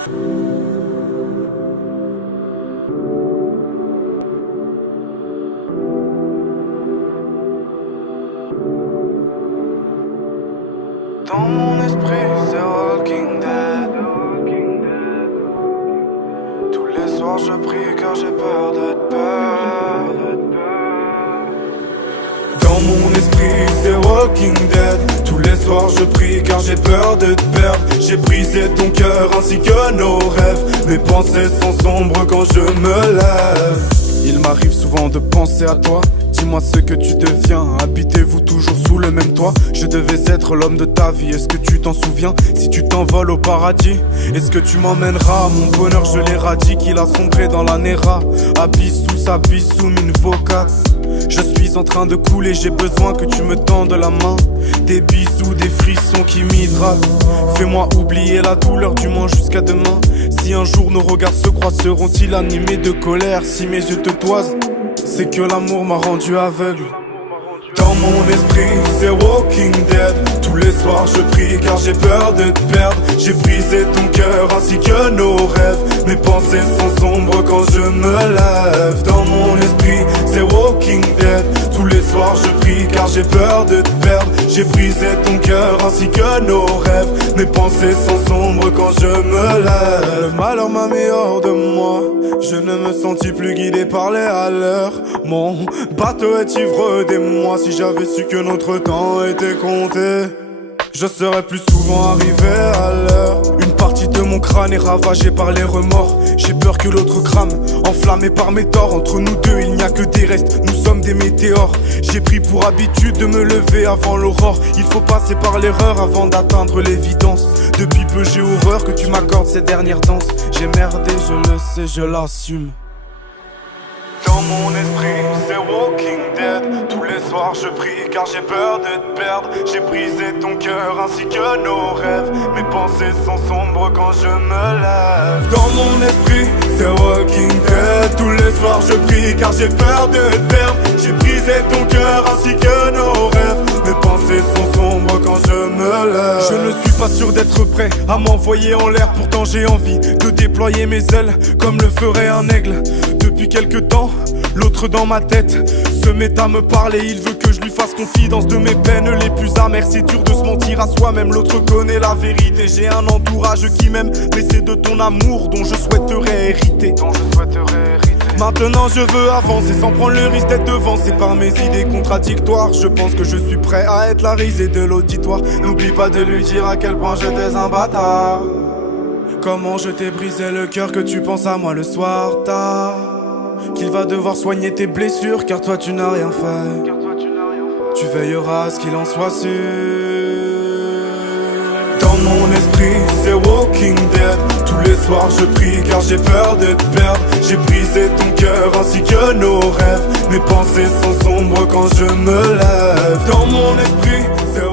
Dans mon esprit, c'est Walking Dead. Tous les soirs je prie car j'ai peur de te perdre. Dans mon esprit, c'est Walking Dead. Tous les soirs je prie car j'ai peur de te perdre. J'ai brisé ton cœur ainsi que nos rêves. Mes pensées sont sombres quand je me lève. Il m'arrive souvent de penser à toi. Dis-moi ce que tu deviens. Habitez-vous toujours sous le même toit? Je devais être l'homme de ta vie, est-ce que tu t'en souviens? Si tu t'envoles au paradis, est-ce que tu m'emmèneras? Mon bonheur je l'éradique, qu'il a sombré dans la Nera. Abyss sous Abyssoum, une vocate. Je suis en train de couler, j'ai besoin que tu me tendes la main. Des bisous, des frissons qui m'hydratent. Fais-moi oublier la douleur, du moins jusqu'à demain. Si un jour nos regards se croisent, seront-ils animés de colère? Si mes yeux te toisent, c'est que l'amour m'a rendu aveugle. Dans mon esprit, c'est Walking Dead. Tous les soirs je prie car j'ai peur de te perdre. J'ai brisé ton cœur ainsi que nos rêves. Mes pensées sont sombres quand je me lève. Dans mon esprit, c'est Walking Dead. Tous les soirs je prie car j'ai peur de te perdre. J'ai brisé ton cœur ainsi que nos rêves. Mes pensées sont sombres quand je me lève. Le malheur m'a mis hors de moi. Je ne me sentis plus guidé par les haleurs. Mon bateau est ivre d'émoi. Si j'avais su que notre temps était compté, je serais plus souvent arrivé à l'heure. Une partie de mon crâne est ravagée par les remords. J'ai peur que l'autre crame, enflammé par mes torts. Entre nous deux il n'y a que des restes, nous sommes des météores. J'ai pris pour habitude de me lever avant l'aurore. Il faut passer par l'erreur avant d'atteindre l'évidence. Depuis peu j'ai horreur que tu m'accordes ces dernières danses. J'ai merdé, je le sais, je l'assume. Dans mon esprit, c'est Walking Dead. Tous les soirs je prie car j'ai peur de te perdre. J'ai brisé ton cœur ainsi que nos rêves. Mes pensées sont sombres quand je me lève. Dans mon esprit, c'est Walking Dead. Tous les soirs je prie car j'ai peur de te perdre. J'ai brisé ton cœur ainsi que nos rêves. Mes pensées sont sombres quand je me lève. Je ne suis pas sûr d'être prêt à m'envoyer en l'air. Pourtant j'ai envie de déployer mes ailes comme le ferait un aigle. Depuis quelque temps, l'autre dans ma tête se met à me parler. Il veut que je lui fasse confidence de mes peines les plus amères. C'est dur de se mentir à soi-même, l'autre connaît la vérité. J'ai un entourage qui m'aime, mais c'est de ton amour dont je souhaiterais hériter. Maintenant je veux avancer sans prendre le risque d'être devancé par mes idées contradictoires. Je pense que je suis prêt à être la risée de l'auditoire. N'oublie pas de lui dire à quel point j'étais un bâtard. Comment je t'ai brisé le cœur, que tu penses à moi le soir tard. Qu'il va devoir soigner tes blessures car toi tu n'as rien fait. Tu veilleras à ce qu'il en soit sûr. Dans mon esprit, c'est Walking Dead. Tous les soirs je prie car j'ai peur de te perdre. J'ai brisé ton cœur ainsi que nos rêves. Mes pensées sont sombres quand je me lève. Dans mon esprit, c'est